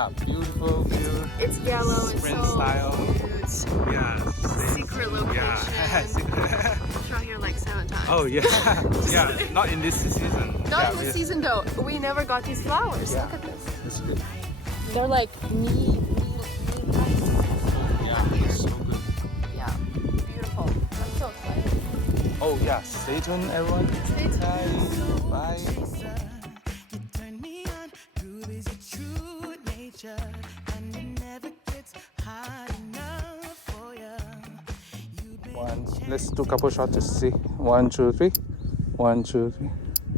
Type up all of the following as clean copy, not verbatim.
Yeah, beautiful view. It's yellow. It's Sprint so style. cute. Yeah. Secret location. Yeah. Secret. Shown here like 7 times. Oh yeah. Yeah. Not in this season. Not in this season though. We never got these flowers. Yeah. Look at this. That's good. They're like knee Yeah. So good. Yeah. Beautiful. I'm so excited. Oh yeah. Stay tuned, everyone. Stay tuned. Bye. One. Let's do a couple shots to see. 1, 2, 3. 1, 2, 3.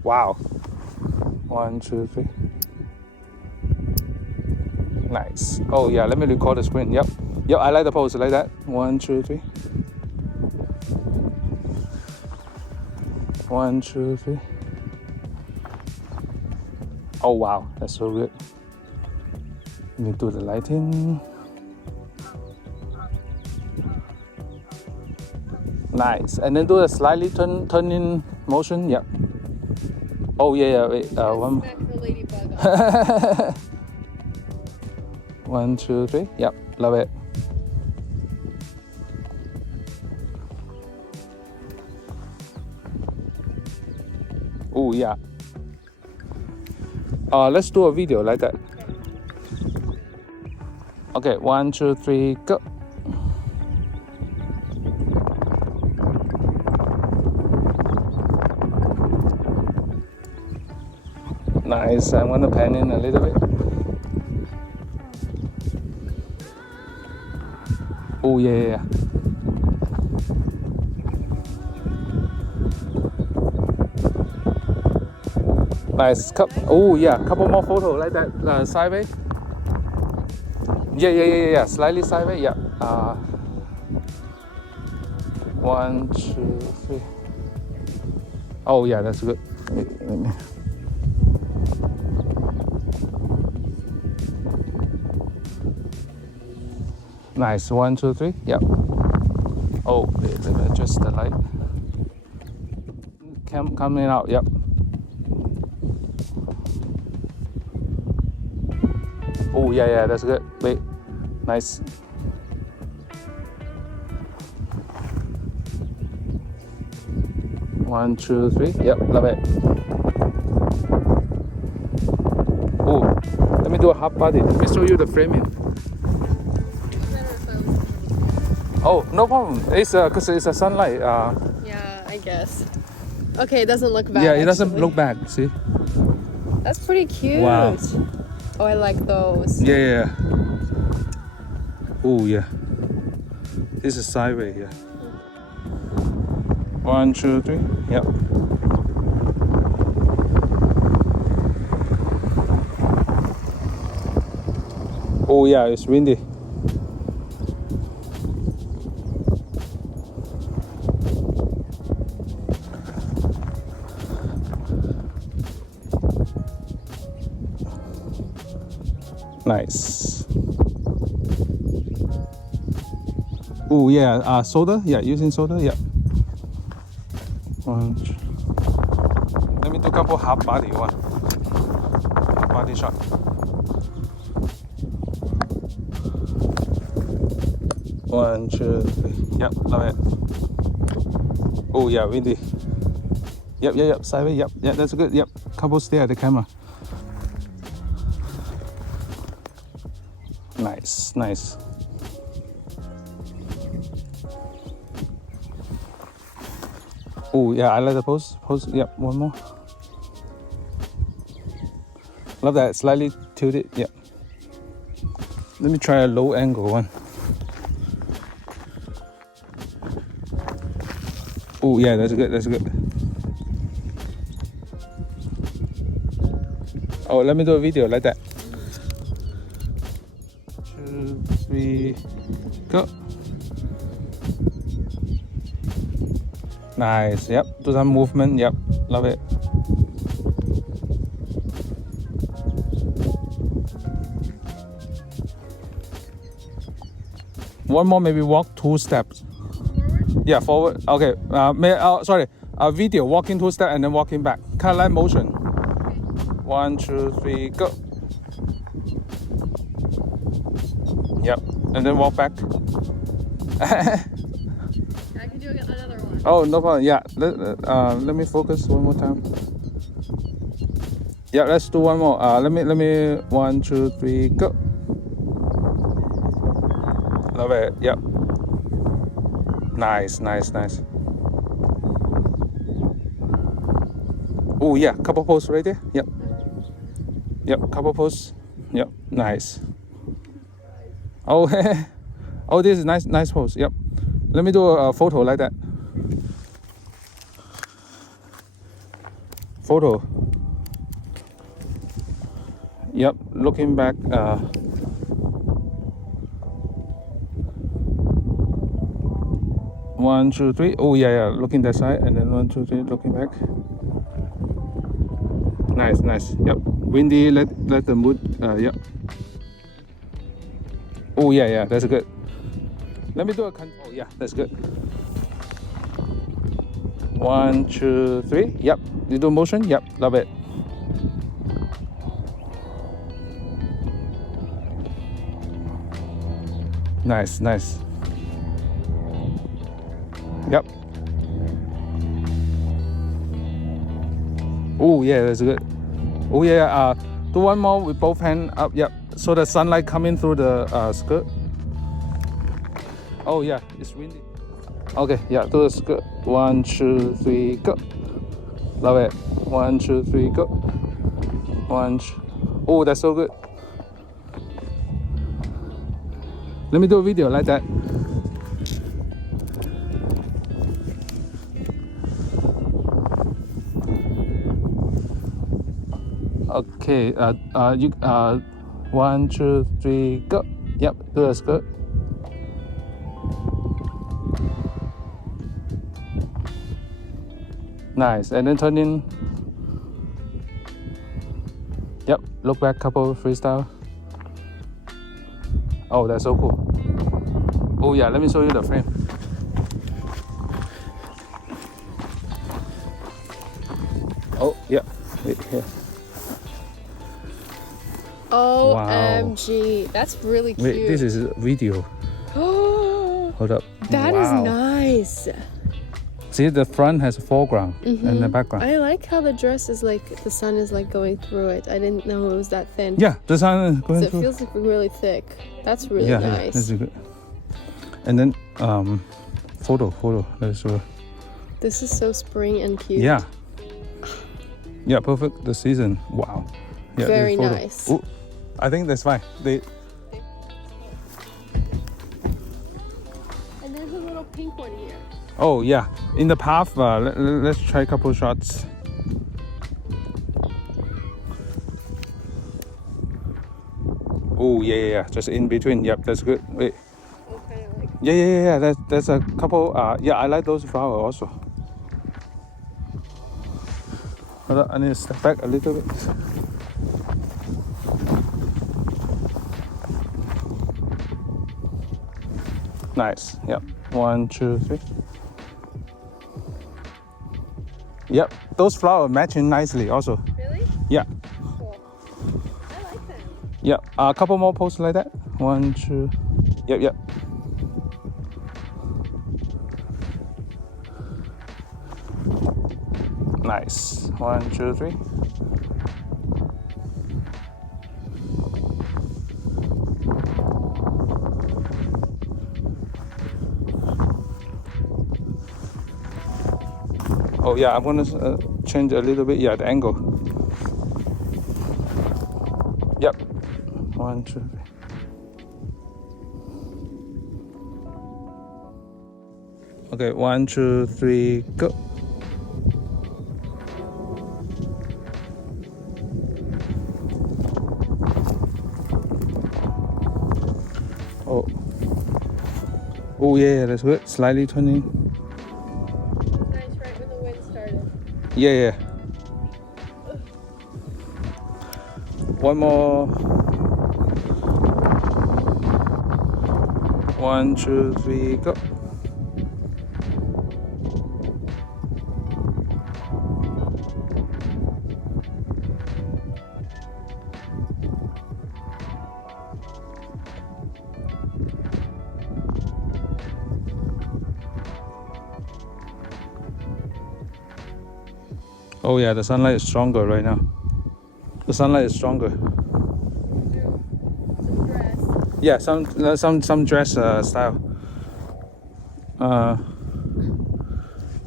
Wow. 1, 2, 3. Nice. Oh yeah. Let me record the screen. Yep. Yep. I like the pose like that. 1, 2, 3. 1, 2, 3. Oh wow, that's so good. Let me do the lighting. Nice. And then do a slightly turning motion. Yep. Oh yeah. Wait. One. Back the ladybug. 1, 2, 3. Yep. Love it. Oh yeah. Let's do a video like that. Okay, 1, 2, 3, go. Nice. I'm gonna pan in a little bit. Oh yeah. Nice. Oh yeah, couple more photos like that. Sideways. Yeah. Slightly sideways. Yeah. 1, 2, 3. Oh yeah, that's good. Wait, let me. Nice. 1, 2, 3. Yep. Oh, wait, let me adjust the light. Coming out. Yep. Oh yeah, that's good. Wait, nice. One, 2, 3. Yep, love it. Oh, let me do a half body. Let me show you the framing. Oh, no problem. It's because it's a sunlight. Yeah, I guess. Okay, it doesn't look bad. Yeah, it doesn't actually. look bad. See? That's pretty cute. Wow. Oh, I like those. Yeah. Oh yeah. This is sideways here. 1, 2, 3. Yep. Oh yeah, it's windy. Nice. Oh yeah, soda. Yeah, using soda. Yeah. One. Let me do a couple half body one. Half body shot. One, 2, 3. Yep, love it. Oh yeah, windy. Yep. Sideways. Yep. Yeah, that's good. Yep. Couple stare at the camera. Nice. Oh yeah, I like the pose. Yep, one more. Love that, slightly tilted. Yep. Let me try a low angle one. Oh yeah, that's good. Oh, let me do a video like that. 2, 3, go. Nice. Yep. Do some movement. Yep. Love it. One more, maybe walk 2 steps. Forward? Yeah, forward. Okay. Sorry. Video walking 2 steps and then walking back. Kind of like motion. Okay. 1, 2, 3, go. Yep. And then walk back. I can do another one. Oh, no problem. Yeah. Let me focus one more time. Yeah, let's do one more. Let me 1, 2, 3, go. Love it. Yep. Nice. Oh yeah, couple pose right there. Yep. Couple pose. Yep. Nice. Oh, oh, this is nice pose. Yep. Let me do a photo like that. Photo. Yep. Looking back. 1, 2, 3. Oh yeah. Looking that side, and then 1, 2, 3. Looking back. Nice. Yep. Windy. Let the mood. Yep. Oh yeah. That's good. Let me do a control. Oh yeah, that's good. 1, 2, 3. Yep. You do motion. Yep. Love it. Nice. Yep. Oh yeah, that's good. Oh yeah. Do one more with both hands up. Yep. So the sunlight coming through the skirt. Oh yeah, it's windy. Okay, yeah, do the skirt. 1, 2, 3, go. Love it. 1, 2, 3, go. 1, 2. Oh, that's so good. Let me do a video like that. Okay, 1, 2, 3, go. Yep, do the skirt. Nice, and then turn in. Yep, look back, couple freestyle. Oh, that's so cool. Oh yeah, let me show you the frame. Oh yeah, wait here. OMG, that's really cute. Wait, this is a video. Hold up. That is nice. See, the front has a foreground and the background. I like how the dress is like, the sun is like going through it. I didn't know it was that thin. Yeah, the sun is going So it through. feels like really thick. That's really Yeah, nice. that's good. And then photo. Let's show. This is so spring and cute. Yeah. Yeah, perfect. The season. Wow. Yeah, Very the photo. nice. Ooh, I think that's fine. And there's a little pink one here. Oh yeah, in the path. Let's try a couple shots. Oh yeah. Just in between. Yep, that's good. Wait. Okay, like. Yeah. That's a couple. Yeah, I like those flowers also. Hold on, I need to step back a little bit. Nice. Yep. 1, 2, 3. Yep. Those flowers matching nicely also. Really? Yeah. Cool. I like them. Yep. A couple more poses like that. 1, 2. Yep. Nice. 1, 2, 3. Oh yeah, I'm gonna change a little bit. Yeah, the angle. Yep. 1, 2, 3. Okay, 1, 2, 3, go. Oh yeah, that's good. Slightly turning. Nice, right when the wind started. Yeah. One more. 1, 2, 3, go. Oh yeah, the sunlight is stronger right now. The sunlight is stronger. Yeah, some dress style.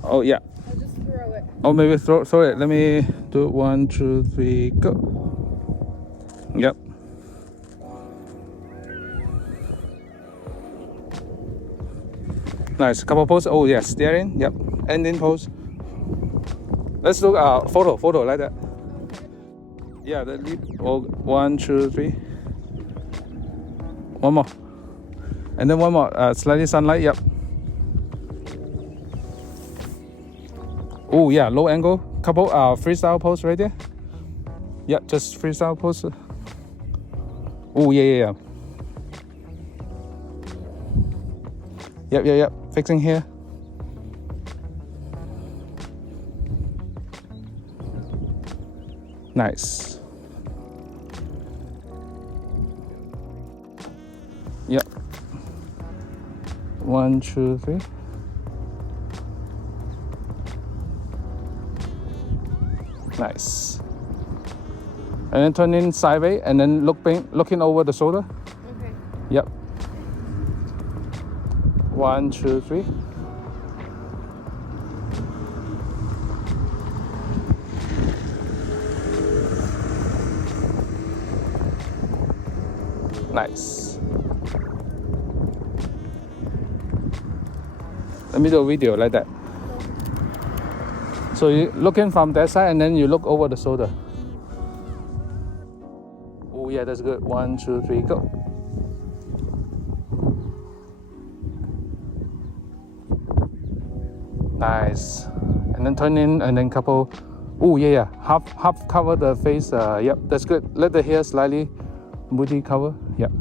Oh yeah. I'll just throw it. Oh, maybe throw it. Let me do 1, 2, 3, go. Yep. Nice. Couple pose. Oh yeah, steering. Yep. Ending pose. Let's do photo like that. Yeah, the leap. Oh, 1, 2, 3. One more. And then one more. Slightly sunlight. Yep. Oh yeah, low angle. Couple freestyle pose right there. Yep, just freestyle pose. Oh yeah. Yep. Fixing here. Nice. Yep. 1, 2, 3. Nice. And then turn in sideways and then looking over the shoulder. Okay. Yep. 1, 2, 3. Nice. Let me do a video like that. So you looking from that side and then you look over the shoulder. Oh yeah, that's good. 1, 2, 3, go. Nice. And then turn in and then couple. Oh yeah. Half cover the face. Yep, that's good. Let the hair slightly moody cover. Yep.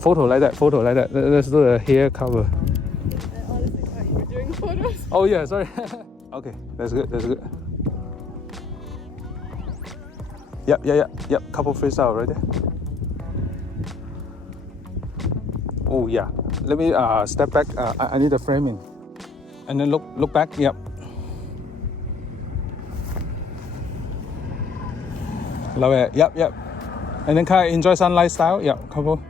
Photo like that. Let's do a hair cover. I honestly thought you were doing photos. Oh yeah, sorry. Okay, that's good. Yep. Couple freestyle right there. Oh yeah. Let me step back. I need a framing. And then look back. Yep. Love it. Yep. And then kind of enjoy sunlight style. Yep. Couple.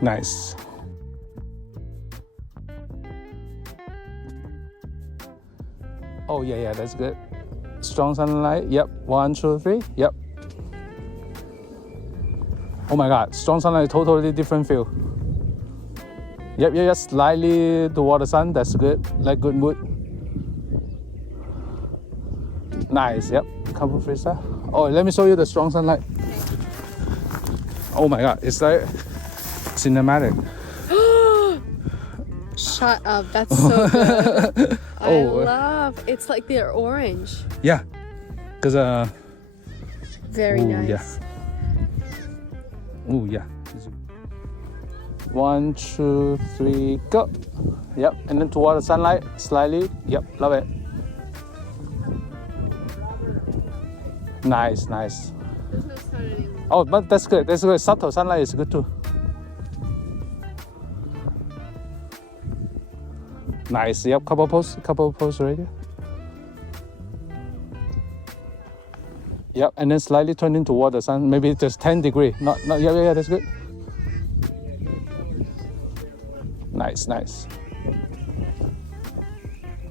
Nice. Oh yeah, that's good. Strong sunlight. Yep. 1, 2, 3. Yep. Oh my God, strong sunlight, totally different feel. Yep. Slightly toward the sun. That's good. Like good mood. Nice. Yep. Couple freestyle. Oh, let me show you the strong sunlight. Oh my God, it's like cinematic. Shut up, that's so good. I love, it's like they're orange. Yeah, because very nice. Yeah. 1, 2, 3, go. Yep, and then toward the sunlight, slightly. Yep, love it. Nice. There's no sun anymore. Oh, but that's good. Subtle sunlight is good too. Nice. Yep. Couple pose already. Yep. And then slightly turning toward the sun. Maybe just 10 degrees. Not. Yeah. That's good. Nice.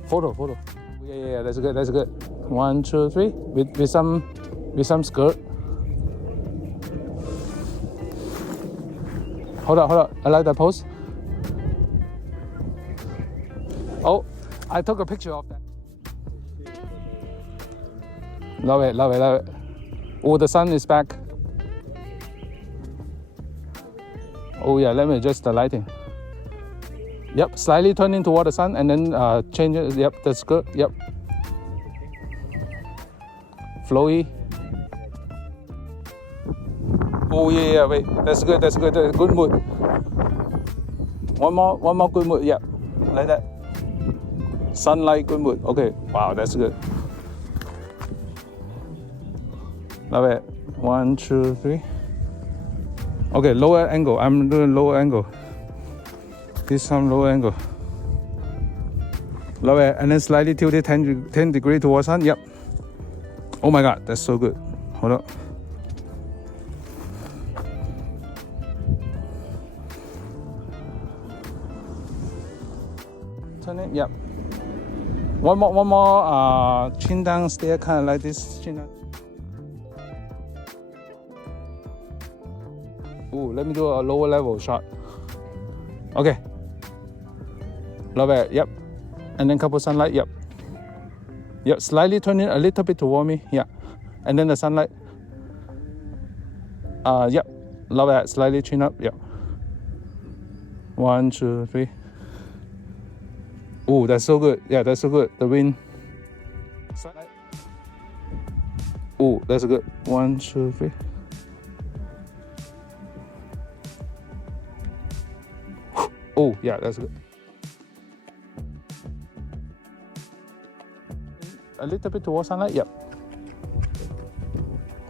Photo. Yeah. That's good. 1, 2, 3. With some skirt. Hold up. I like that pose. Oh, I took a picture of that. Love it. Oh, the sun is back. Oh yeah, let me adjust the lighting. Yep, slightly turning toward the sun and then change it. Yep, that's good. Yep. Flowy. Oh yeah, wait. That's good. Good mood. One more good mood. Yep, like that. Sunlight, good mood. Okay, wow, that's good. Love it. 1, 2, 3. Okay, lower angle. I'm doing lower angle. This time lower angle. Lower and then slightly tilted 10 degree towards sun. Yep. Oh my god, that's so good. Hold up. Turn it. Yep. One more. Chin down stare, kind of like this. Chin down. Ooh, let me do a lower level shot. Okay. Lower. Yep. And then couple sunlight. Yep. Yep. Slightly turn it a little bit toward me. Yeah. And then the sunlight. Yep. Lower. Slightly chin up. Yep. 1, 2, 3. Oh, that's so good. Yeah, that's so good. The wind. Oh, that's good. 1, 2, 3. Oh, yeah, that's good. A little bit towards sunlight. Yep.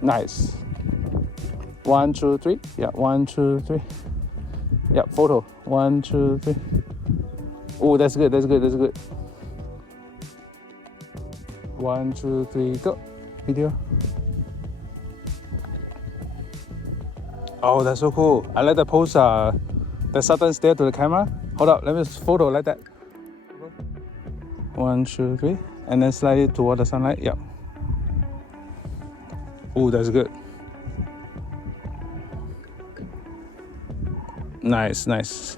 Nice. 1, 2, 3. Yeah, 1, 2, 3. Yeah, photo. 1, 2, 3. Oh, that's good. That's good. That's good. 1, 2, 3, go. Video. Oh, that's so cool. I like the pose. The sudden stare to the camera. Hold up. Let me photo like that. 1, 2, 3, and then slide it toward the sunlight. Yep. Oh, that's good. Nice, nice.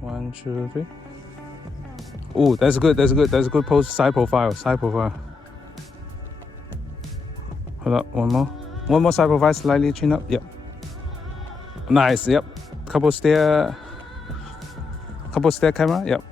1, 2, 3. Oh, that's good. That's good. That's a good pose. Side profile. Side profile. Hold up. One more. One more side profile. Slightly chin up. Yep. Nice. Yep. Couple stare camera. Yep.